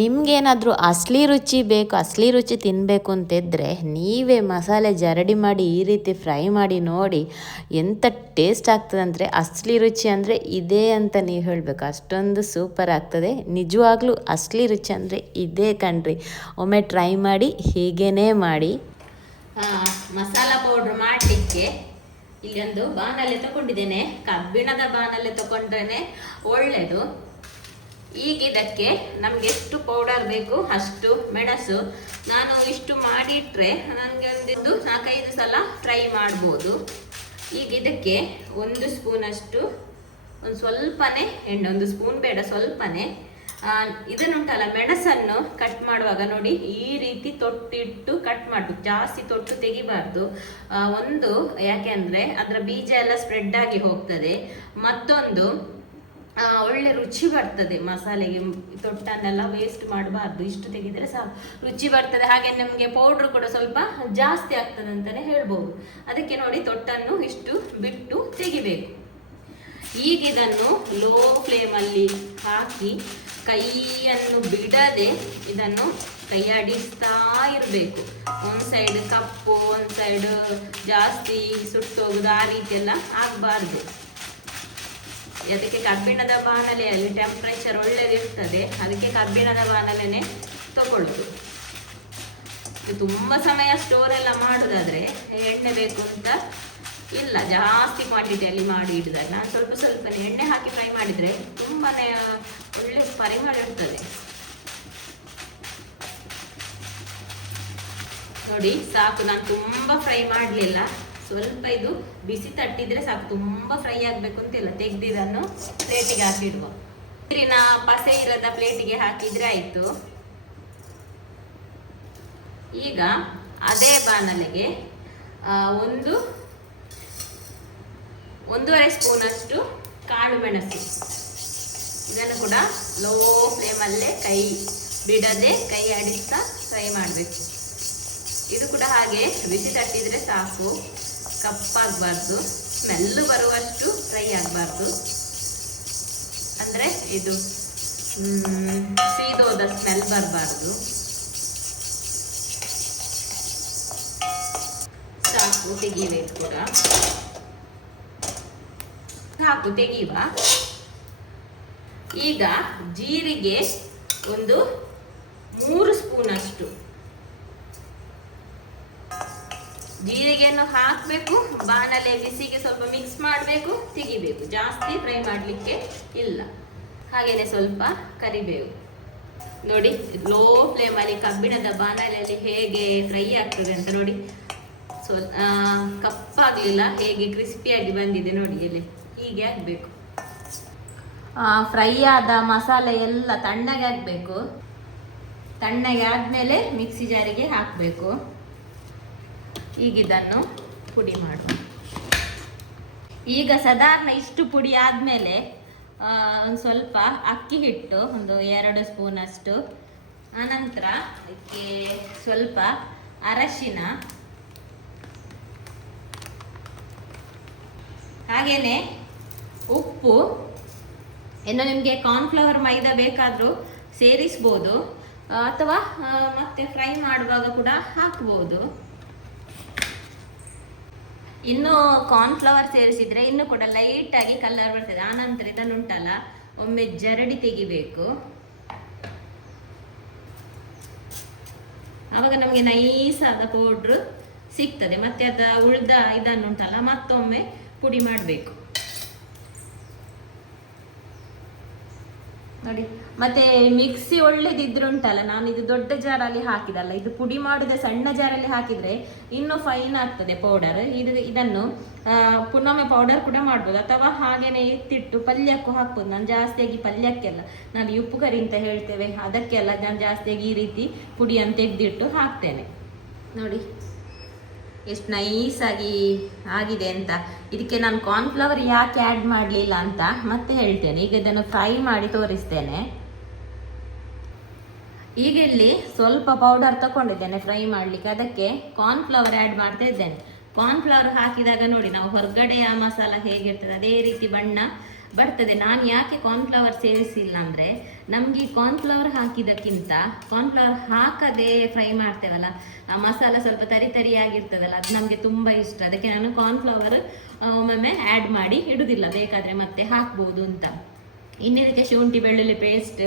ನಿಮಗೇನಾದರೂ ಅಸಲಿ ರುಚಿ ಬೇಕು, ಅಸಲಿ ರುಚಿ ತಿನ್ನಬೇಕು ಅಂತಿದ್ದರೆ ನೀವೇ ಮಸಾಲೆ ಜರಡಿ ಮಾಡಿ ಈ ರೀತಿ ಫ್ರೈ ಮಾಡಿ ನೋಡಿ ಎಂಥ ಟೇಸ್ಟ್ ಆಗ್ತದೆ ಅಂದರೆ ಅಸಲಿ ರುಚಿ ಅಂದರೆ ಇದೇ ಅಂತ ನೀವು ಹೇಳಬೇಕು, ಅಷ್ಟೊಂದು ಸೂಪರ್ ಆಗ್ತದೆ. ನಿಜವಾಗ್ಲೂ ಅಸಲಿ ರುಚಿ ಅಂದರೆ ಇದೇ ಕಣ್ರಿ. ಒಮ್ಮೆ ಟ್ರೈ ಮಾಡಿ, ಹೀಗೇ ಮಾಡಿ. ಮಸಾಲ ಪೌಡ್ರ್ ಮಾಡಲಿಕ್ಕೆ ಇಲ್ಲೊಂದು ಬಾಣಲೆ ತಗೊಂಡಿದ್ದೇನೆ. ಕಬ್ಬಿಣದ ಬಾಣಲೆ ತಗೊಂಡ್ರೆ ಒಳ್ಳೆಯದು. ಈಗ ಇದಕ್ಕೆ ನಮಗೆ ಎಷ್ಟು ಪೌಡರ್ ಬೇಕು ಅಷ್ಟು ಮೆಣಸು ನಾನು ಇಷ್ಟು ಮಾಡಿಟ್ರೆ ನನಗೆ ಒಂದು 4-5 ಸಲ ಫ್ರೈ ಮಾಡ್ಬೋದು. ಈಗ ಇದಕ್ಕೆ 1 ಸ್ಪೂನಷ್ಟು, ಒಂದು ಸ್ವಲ್ಪನೇ ಎಣ್ಣೆ, 1 ಸ್ಪೂನ್ ಬೇಡ, ಸ್ವಲ್ಪನೇ ಇದನ್ನುಂಟಲ್ಲ ಮೆಣಸನ್ನು ಕಟ್ ಮಾಡುವಾಗ ನೋಡಿ ಈ ರೀತಿ ತೊಟ್ಟಿಟ್ಟು ಕಟ್ ಮಾಡಬೇಕು, ಜಾಸ್ತಿ ತೊಟ್ಟು ತೆಗಿಬಾರ್ದು. ಒಂದು ಯಾಕೆ ಅಂದರೆ ಅದರ ಬೀಜ ಎಲ್ಲ ಸ್ಪ್ರೆಡ್ ಆಗಿ ಹೋಗ್ತದೆ, ಮತ್ತೊಂದು ಒಳ್ಳೆ ರುಚಿ ಬರ್ತದೆ ಮಸಾಲೆಗೆ. ತೊಟ್ಟನ್ನೆಲ್ಲ ವೇಸ್ಟ್ ಮಾಡಬಾರ್ದು, ಇಷ್ಟು ತೆಗೆದರೆ ಸಾಕು, ರುಚಿ ಬರ್ತದೆ. ಹಾಗೆ ನಮಗೆ ಪೌಡ್ರ್ ಕೂಡ ಸ್ವಲ್ಪ ಜಾಸ್ತಿ ಆಗ್ತದೆ ಅಂತಲೇ ಹೇಳ್ಬೋದು. ಅದಕ್ಕೆ ನೋಡಿ ತೊಟ್ಟನ್ನು ಇಷ್ಟು ಬಿಟ್ಟು ತೆಗಿಬೇಕು. ಈಗ ಇದನ್ನು ಲೋ ಫ್ಲೇಮಲ್ಲಿ ಹಾಕಿ ಕೈಯನ್ನು ಬಿಡದೆ ಇದನ್ನು ಕೈಯಾಡಿಸ್ತಾ ಇರಬೇಕು. ಒಂದು ಸೈಡ್ ಕಪ್ಪು, ಒಂದು ಸೈಡ್ ಜಾಸ್ತಿ ಸುಟ್ಟೋಗುದು, ಆ ರೀತಿ ಎಲ್ಲ ಆಗಬಾರ್ದು. ಅದಕ್ಕೆ ಕಬ್ಬಿಣದ ಬಾಣಲೆಯಲ್ಲಿ ಟೆಂಪ್ರೇಚರ್ ಒಳ್ಳೆದಿರ್ತದೆ, ಅದಕ್ಕೆ ಕಬ್ಬಿಣದ ಬಾಣಲೆನೇ ತಗೊಳ್ಳೋದು. ತುಂಬ ಸಮಯ ಸ್ಟೋರ್ ಎಲ್ಲ ಮಾಡೋದಾದರೆ ಎಣ್ಣೆ ಬೇಕು ಅಂತ ಇಲ್ಲ, ಜಾಸ್ತಿ ಕ್ವಾಂಟಿಟಿಯಲ್ಲಿ ಮಾಡಿ ಇಡಿದಾಗ ನಾನು ಸ್ವಲ್ಪನೇ ಎಣ್ಣೆ ಹಾಕಿ ಫ್ರೈ ಮಾಡಿದರೆ ತುಂಬಾ ಒಳ್ಳೆ ಪರಿಮಳ ಇರ್ತದೆ. ನೋಡಿ ಸಾಕು, ನಾನು ತುಂಬ ಫ್ರೈ ಮಾಡಲಿಲ್ಲ, ಸ್ವಲ್ಪ ಇದು ಬಿಸಿ ತಟ್ಟಿದ್ರೆ ಸಾಕು, ತುಂಬ ಫ್ರೈ ಆಗಬೇಕು ಅಂತಿಲ್ಲ. ತೆಗೆದಿದ್ದನ್ನು ಪ್ಲೇಟಿಗೆ ಹಾಕಿಡುವ. ನೀರಿನ ಪಸೆ ಇರದ ಪ್ಲೇಟಿಗೆ ಹಾಕಿದರೆ ಆಯಿತು. ಈಗ ಅದೇ ಬಾಣಲೆಗೆ 1-1.5 ಸ್ಪೂನಷ್ಟು ಕಾಳು ಮೆಣಸು, ಇದನ್ನು ಕೂಡ ಲೋ ಫ್ಲೇಮಲ್ಲೇ ಕೈ ಬಿಡದೆ ಕೈ ಆಡಿಸ್ತಾ ಫ್ರೈ ಮಾಡಬೇಕು. ಇದು ಕೂಡ ಹಾಗೆ ಬಿಸಿ ತಟ್ಟಿದರೆ ಸಾಕು, ಕಪ್ಪಾಗಬಾರ್ದು, ಸ್ಮೆಲ್ಲು ಬರುವಷ್ಟು ಫ್ರೈ ಆಗಬಾರ್ದು. ಅಂದರೆ ಇದು ಸೀದೋದ ಸ್ಮೆಲ್ ಬರಬಾರ್ದು. ಸಾಕು, ತೆಗಿಬೇಕು ಕೂಡ, ಸಾಕು ತೆಗಿಯುವ. ಈಗ ಜೀರಿಗೆ 3 ಸ್ಪೂನಷ್ಟು ಜೀರಿಗೆಯನ್ನು ಹಾಕಬೇಕು. ಬಾಣಲೆ ಬಿಸಿಗೆ ಸ್ವಲ್ಪ ಮಿಕ್ಸ್ ಮಾಡಬೇಕು, ತೆಗಿಬೇಕು, ಜಾಸ್ತಿ ಫ್ರೈ ಮಾಡಲಿಕ್ಕೆ ಇಲ್ಲ. ಹಾಗೆಯೇ ಸ್ವಲ್ಪ ಕರಿಬೇವು. ನೋಡಿ ಲೋ ಫ್ಲೇಮಲ್ಲಿ ಕಬ್ಬಿಣದ ಬಾಣಲೆಯಲ್ಲಿ ಹೇಗೆ ಫ್ರೈ ಆಗ್ತದೆ ಅಂತ ನೋಡಿ. ಕಪ್ಪಾಗಲಿಲ್ಲ, ಹೇಗೆ ಕ್ರಿಸ್ಪಿಯಾಗಿ ಬಂದಿದೆ ನೋಡಿ, ಎಲ್ಲಿ ಹೀಗೆ ಆಗಬೇಕು. ಫ್ರೈ ಆದ ಮಸಾಲೆ ಎಲ್ಲ ತಣ್ಣಗೆ ಆಗಬೇಕು. ತಣ್ಣಗೆ ಆದಮೇಲೆ ಮಿಕ್ಸಿ ಜಾರಿಗೆ ಹಾಕಬೇಕು. ಈಗ ಇದನ್ನು ಪುಡಿ ಮಾಡುವ. ಈಗ ಸಾಧಾರಣ ಇಷ್ಟು ಪುಡಿ ಆದಮೇಲೆ ಒಂದು ಸ್ವಲ್ಪ ಅಕ್ಕಿ ಹಿಟ್ಟು, 2 ಸ್ಪೂನಷ್ಟು, ಆನಂತರ ಅದಕ್ಕೆ ಸ್ವಲ್ಪ ಅರಶಿನ, ಹಾಗೆಯೇ ಉಪ್ಪು. ಇನ್ನು ನಿಮಗೆ ಕಾರ್ನ್ಫ್ಲವರ್ ಮೈದಾ ಬೇಕಾದರೂ ಸೇರಿಸ್ಬೋದು, ಅಥವಾ ಮತ್ತೆ ಫ್ರೈ ಮಾಡುವಾಗ ಕೂಡ ಹಾಕ್ಬೋದು. ಇನ್ನು ಕಾರ್ನ್ಫ್ಲವರ್ ಸೇರಿಸಿದರೆ ಇನ್ನೂ ಕೂಡ ಲೈಟಾಗಿ ಕಲರ್ ಬರ್ತದೆ. ಆನಂತರ ಇದನ್ನುಂಟಲ್ಲ ಒಮ್ಮೆ ಜರಡಿ ತೆಗಿಬೇಕು, ಆವಾಗ ನಮಗೆ ನೈಸಾದ ಪೌಡ್ರು ಸಿಗ್ತದೆ. ಮತ್ತೆ ಅದ ಉಳಿದ ಇದನ್ನುಂಟಲ್ಲ ಮತ್ತೊಮ್ಮೆ ಪುಡಿ ಮಾಡಬೇಕು ನೋಡಿ. ಮತ್ತೆ ಮಿಕ್ಸಿ ಒಳ್ಳೇದಿದ್ರೆ ಉಂಟಲ್ಲ, ನಾನು ಇದು ದೊಡ್ಡ ಜಾರಲ್ಲಿ ಹಾಕಿದಲ್ಲ, ಇದು ಪುಡಿ ಮಾಡಿದ ಸಣ್ಣ ಜಾರಲ್ಲಿ ಹಾಕಿದರೆ ಇನ್ನೂ ಫೈನ್ ಆಗ್ತದೆ ಪೌಡರ್. ಇದನ್ನು ಪುನೊಮ್ಮೆ ಪೌಡರ್ ಕೂಡ ಮಾಡ್ಬೋದು, ಅಥವಾ ಹಾಗೇನೆ ಎತ್ತಿಟ್ಟು ಪಲ್ಯಕ್ಕೂ ಹಾಕ್ಬೋದು. ನಾನು ಜಾಸ್ತಿಯಾಗಿ ಪಲ್ಯಕ್ಕೆಲ್ಲ, ನಾವು ಉಪ್ಪು ಕರಿ ಅಂತ ಹೇಳ್ತೇವೆ, ಅದಕ್ಕೆಲ್ಲ ನಾನು ಜಾಸ್ತಿಯಾಗಿ ಈ ರೀತಿ ಪುಡಿಯನ್ನು ತೆಗೆದಿಟ್ಟು ಹಾಕ್ತೇನೆ. ನೋಡಿ ಎಷ್ಟು ನೈಸಾಗಿ ಆಗಿದೆ ಅಂತ. ಇದಕ್ಕೆ ನಾನು ಕಾರ್ನ್ಫ್ಲವರ್ ಯಾಕೆ ಆ್ಯಡ್ ಮಾಡಲಿಲ್ಲ ಅಂತ ಮತ್ತೆ ಹೇಳ್ತೇನೆ. ಈಗ ಇದನ್ನು ಫ್ರೈ ಮಾಡಿ ತೋರಿಸ್ತೇನೆ. ಈಗ ಇಲ್ಲಿ ಸ್ವಲ್ಪ ಪೌಡರ್ ತಗೊಂಡಿದ್ದೇನೆ ಫ್ರೈ ಮಾಡಲಿಕ್ಕೆ, ಅದಕ್ಕೆ ಕಾರ್ನ್ಫ್ಲವರ್ ಆ್ಯಡ್ ಮಾಡ್ತಾ ಇದ್ದೇನೆ. ಕಾರ್ನ್ಫ್ಲವರ್ ಹಾಕಿದಾಗ ನೋಡಿ, ನಾವು ಹೊರಗಡೆಯ ಮಸಾಲ ಹೇಗಿರ್ತದೆ ಅದೇ ರೀತಿ ಬಣ್ಣ ಬರ್ತದೆ. ನಾನು ಯಾಕೆ ಕಾರ್ನ್ಫ್ಲವರ್ ಸೇರಿಸಿಲ್ಲ ಅಂದರೆ, ನಮಗೆ ಕಾರ್ನ್ಫ್ಲವರ್ ಹಾಕಿದ್ದಕ್ಕಿಂತ ಕಾರ್ನ್ಫ್ಲವರ್ ಹಾಕದೆ ಫ್ರೈ ಮಾಡ್ತೇವಲ್ಲ, ಆ ಮಸಾಲ ಸ್ವಲ್ಪ ತರಿ ತರಿಯಾಗಿರ್ತದಲ್ಲ, ಅದು ನಮಗೆ ತುಂಬ ಇಷ್ಟ. ಅದಕ್ಕೆ ನಾನು ಕಾರ್ನ್ಫ್ಲವರ್ ಒಮ್ಮೊಮ್ಮೆ ಆ್ಯಡ್ ಮಾಡಿ ಇಡುವುದಿಲ್ಲ, ಬೇಕಾದರೆ ಮತ್ತೆ ಹಾಕ್ಬೋದು ಅಂತ. ಇನ್ನಿದಕ್ಕೆ ಶುಂಠಿ ಬೆಳ್ಳುಳ್ಳಿ ಪೇಸ್ಟ್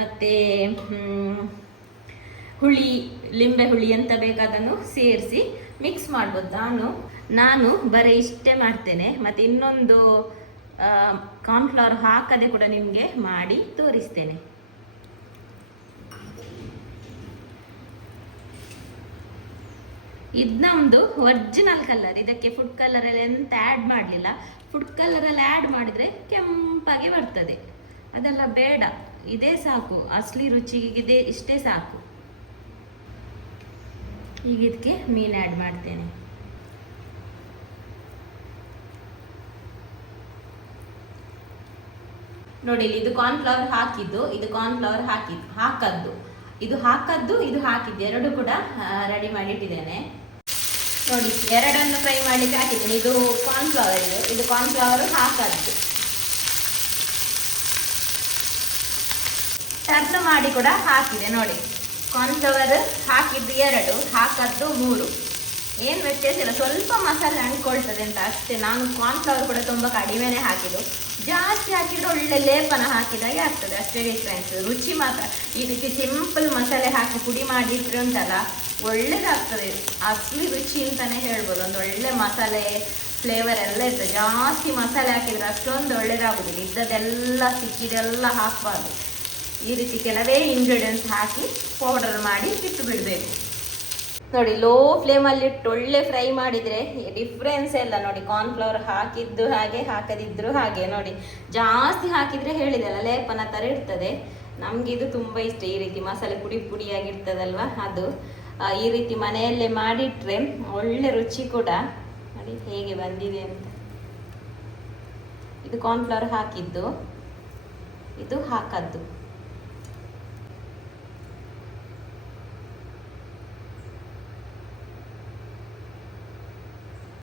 ಮತ್ತು ಹುಳಿ, ಲಿಂಬೆ ಹುಳಿ ಎಂತ ಬೇಕಾದನ್ನು ಸೇರಿಸಿ ಮಿಕ್ಸ್ ಮಾಡ್ಬೋದು. ನಾನು ಬರೀ ಇಷ್ಟೇ ಮಾಡ್ತೇನೆ. ಮತ್ತು ಇನ್ನೊಂದು ಕಾರ್ನ್ಫ್ಲವರ್ ಹಾಕದೆ ಕೂಡ ನಿಮಗೆ ಮಾಡಿ ತೋರಿಸ್ತೇನೆ. ಇದು ನಮ್ಮದು ಒರಿಜಿನಲ್ ಕಲರ್. ಇದಕ್ಕೆ ಫುಡ್ ಕಲರಲ್ಲಿ ಎಂತ ಆ್ಯಡ್ ಮಾಡಲಿಲ್ಲ. ಫುಡ್ ಕಲರಲ್ಲಿ ಆ್ಯಡ್ ಮಾಡಿದರೆ ಕೆಂಪಾಗಿ ಬರ್ತದೆ, ಅದೆಲ್ಲ ಬೇಡ. ಇದೇ ಸಾಕು, ಅಸಲಿ ರುಚಿಗೆ ಇಷ್ಟೇ ಸಾಕು. ಈಗ ಇದಕ್ಕೆ ಮೀನು ಆ್ಯಡ್ ಮಾಡ್ತೇನೆ. ನೋಡಿ, ಇದು ಕಾರ್ನ್ಫ್ಲವರ್ ಹಾಕಿದ್ದು, ಇದು ಕಾರ್ನ್ಫ್ಲವರ್ ಹಾಕದ್ದು, ಇದು ಹಾಕಿದ್ದು ಎರಡು ಕೂಡ ರೆಡಿ ಮಾಡಿ ಇಟ್ಟಿದ್ದೇನೆ. ನೋಡಿ, ಎರಡನ್ನು ಫ್ರೈ ಮಾಡಲಿಕ್ಕೆ ಹಾಕಿದ್ದೇನೆ. ಇದು ಕಾರ್ನ್ಫ್ಲವರ್, ಇದು ಕಾರ್ನ್ಫ್ಲವರ್ ಹಾಕದ್ದು. ಟರ್ನ್ ಮಾಡಿ ಕೂಡ ಹಾಕಿದೆ. ನೋಡಿ, ಕಾರ್ನ್ಫ್ಲವರ್ ಹಾಕಿದ್ದು 2, ಹಾಕದ್ದು 3. ಏನು ವ್ಯತ್ಯಾಸ ಇಲ್ಲ, ಸ್ವಲ್ಪ ಮಸಾಲೆ ಅಂಟ್ಕೊಳ್ತದೆ ಅಂತ ಅಷ್ಟೇ. ನಾನು ಕಾರ್ನ್ಫ್ಲವರ್ ಕೂಡ ತುಂಬ ಕಡಿಮೆನೇ ಹಾಕಿದ್ದು. ಜಾಸ್ತಿ ಹಾಕಿದ್ರೆ ಒಳ್ಳೆ ಲೇಪನ ಹಾಕಿದಾಗೆ ಆಗ್ತದೆ, ಅಷ್ಟೇ ಡಿಫ್ರೆನ್ಸ್. ರುಚಿ ಮಾತ್ರ ಈ ರೀತಿ ಸಿಂಪಲ್ ಮಸಾಲೆ ಹಾಕಿ ಪುಡಿ ಮಾಡಿಟ್ರೆ ಉಂಟಲ್ಲ, ಒಳ್ಳೇದಾಗ್ತದೆ. ಅಸಲಿ ರುಚಿ ಅಂತಲೇ ಹೇಳ್ಬೋದು. ಒಂದು ಒಳ್ಳೆ ಮಸಾಲೆ ಫ್ಲೇವರ್ ಎಲ್ಲ ಇರ್ತದೆ. ಜಾಸ್ತಿ ಮಸಾಲೆ ಹಾಕಿದರೆ ಅಷ್ಟೊಂದು ಒಳ್ಳೇದಾಗೋದಿಲ್ಲ. ಇದ್ದದೆಲ್ಲ ಸಿಕ್ಕಿದೆಲ್ಲ ಹಾಕಬಾರ್ದು. ಈ ರೀತಿ ಕೆಲವೇ ಇಂಗ್ರೀಡಿಯೆಂಟ್ಸ್ ಹಾಕಿ ಪೌಡರ್ ಮಾಡಿ ಇಟ್ಟು ಬಿಡಬೇಕು. ನೋಡಿ, ಲೋ ಫ್ಲೇಮಲ್ಲಿ ಇಟ್ಟು ಒಳ್ಳೆ ಫ್ರೈ ಮಾಡಿದರೆ ಡಿಫ್ರೆನ್ಸ್ ಎಲ್ಲ ನೋಡಿ. ಕಾರ್ನ್ಫ್ಲವರ್ ಹಾಕಿದ್ದು ಹಾಗೆ, ಹಾಕದಿದ್ದರೂ ಹಾಗೆ. ನೋಡಿ, ಜಾಸ್ತಿ ಹಾಕಿದರೆ ಹೇಳಿದೆಲ್ಲ ಲೇಪನ ಥರ ಇರ್ತದೆ. ನಮಗೆ ಇದು ತುಂಬ ಇಷ್ಟ. ಈ ರೀತಿ ಮಸಾಲೆ ಪುಡಿಯಾಗಿರ್ತದಲ್ವ, ಅದು ಈ ರೀತಿ ಮನೆಯಲ್ಲೇ ಮಾಡಿಟ್ರೆ ಒಳ್ಳೆ ರುಚಿ ಕೂಡ. ನೋಡಿ ಹೇಗೆ ಬಂದಿದೆ ಅಂತ. ಇದು ಕಾರ್ನ್ಫ್ಲವರ್ ಹಾಕಿದ್ದು, ಇದು ಹಾಕದ್ದು.